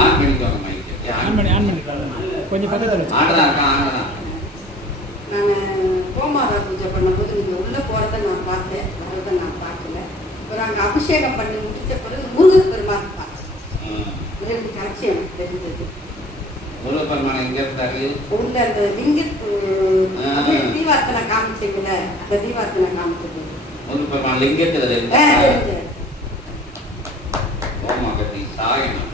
On பண்ணிக்கோங்க மைக்கு. On பண்ணி கொஞ்சம் பக்கத்தில் ஆனதான் இருக்கா? ஆனதான். நான் கோமாதா பூஜை பண்ணும்போது நீங்கள் உள்ளே போகிறத நான் பார்த்தேன், வரதை நான் பார்க்கல. அப்புறம் அங்கே அபிஷேகம் பண்ணி முடித்த பிறகு முருகர் பெருமாள் பார்த்தேன். ரெண்டு காட்சி எனக்கு தெரிஞ்சது. முருகப்பெருமான் எங்க இருந்தாரு? உள்ள அந்த லிங்கத்து தீவார்த்தனை காமிச்சிங்கல்ல, அந்த தீவார்த்தனை காமிச்சது. முருகப்பெருமான் லிங்கத்தில் தெரிஞ்சது. ஓமகதி சாயனம்.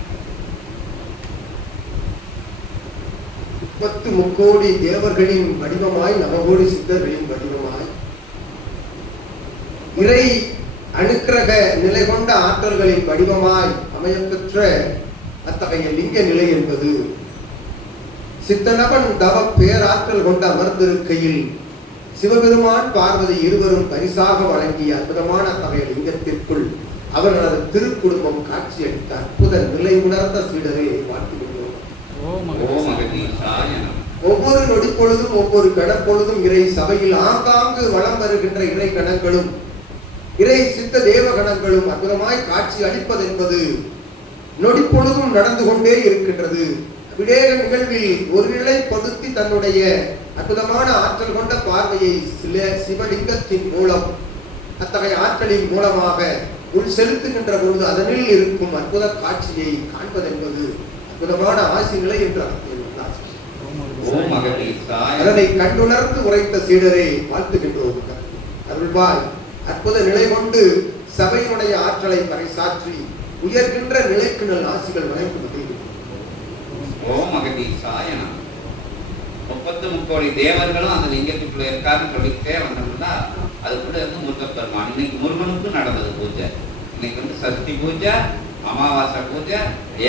30 முக்கோடி தேவர்களின் வடிவமாய், நவகோடி சித்தர்களின் வடிவமாய், இறை அனுக்கிரக நிலை கொண்ட ஆற்றல்களின் வடிவமாய் அமையப்பெற்ற அத்தகைய லிங்க நிலை என்பது சித்தனவன் தவ பேராற்றல் கொண்டு அமர்ந்திருக்கையில் சிவபெருமான் பார்வதி இருவரும் பரிசாக வழங்கிய அற்புதமான அத்தகைய லிங்கத்திற்குள் அவர்களது திருக்குடும்பம் காட்சியளித்த அற்புத நிலை உணர்ந்த சீடரை வாழ்த்துகின்றோம். ஒவ்வொரு நொடி பொழுதும் ஒவ்வொரு கடப்பொழுதும் இறை சபையில் ஆங்காங்கு வளம் வருகின்ற இறை கணங்களும் இறை சித்த தேவ கணங்களும் அற்புதமாய் காட்சி அளிப்பது என்பது நொடி பொழுதும் நடந்து கொண்டே இருக்கின்றது. விடேக நிகழ்வில் ஒரு நிலைப்படுத்தி தன்னுடைய அற்புதமான ஆற்றல் கொண்ட பார்வையை சிவலிங்கத்தின் மூலம் அத்தகைய ஆற்றலின் மூலமாக உள் செலுத்துகின்ற பொழுது அதனில் இருக்கும் அற்புத காட்சியை காண்பது என்பது அற்புதமான ஆசி நிலை என்று அதனை கண்டுணர்ந்து உரைத்த சீடரை வாழ்த்துகின்றோம். அருள்வாய் அற்புத நிலை கொண்டு சபையினுடைய ஆற்றலை பறைசாற்றி உயர்கின்ற நிலைக்கு நல் ஆசிகள் வழங்கும். ஓம் அகதி சாயனம். 30 முக்கோடி தேவர்களும் அந்த லிங்கத்துக்குள்ள இருக்காருன்னு சொல்லிக்கிட்டே வந்தோம்னா அதுக்குள்ள இருந்து முருகப்பெருமான். இன்னைக்கு முருகனுக்கும் நடந்தது பூஜை. இன்னைக்கு சஷ்டி பூஜை, அமாவாசை பூஜை,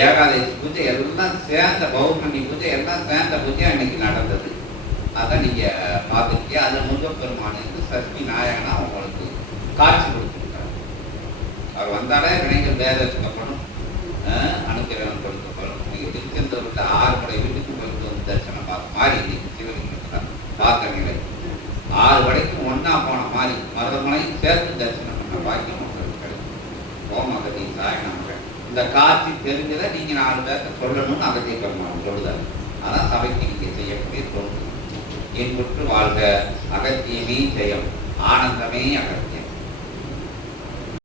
ஏகாதசி பூஜை எல்லாம் சேர்ந்த பௌர்ணமி பூஜை எல்லாம் சேர்ந்த பூஜை இன்னைக்கு நடந்தது. அதான் நீங்க பார்த்துருக்கீங்க. அதில் முருகப்பெருமானுக்கு சஷ்டி நாயகனா உங்களுக்கு காட்சி கொடுத்துருக்காரு. அவர் வந்தாலே வினைகள் வேதத்துக்கப்படும், அனுக்கிரகம் கொடுக்கப்படும். நீங்க திருச்செந்தூர்ல 6 முறை வீட்டுக்கு போயிட்டு வந்து தரிசனம் பார்த்த மாதிரி இன்னைக்கு சிவலிங்கம் பார்த்த நிலை 6 வரைக்கும் ஒன்னா போன மாதிரி மருதமலையும் சேர்த்து தரிசனம் பண்ண பாக்கியம் உங்களுக்கு கிடைக்கும். ஓமகதி சாயனம். இந்த காட்சி தெரிஞ்சதை நீங்க 4 பேர்த்த சொல்லணும்னு அகத்திய பெருமாள் சொல்லுதாரு. அதான் சபைக்கு நீங்க செய்யக்கூடிய தொண்டு. என்புற்று வாழ்க அகத்தியமே ஜெயம், ஆனந்தமே அகத்தியம்.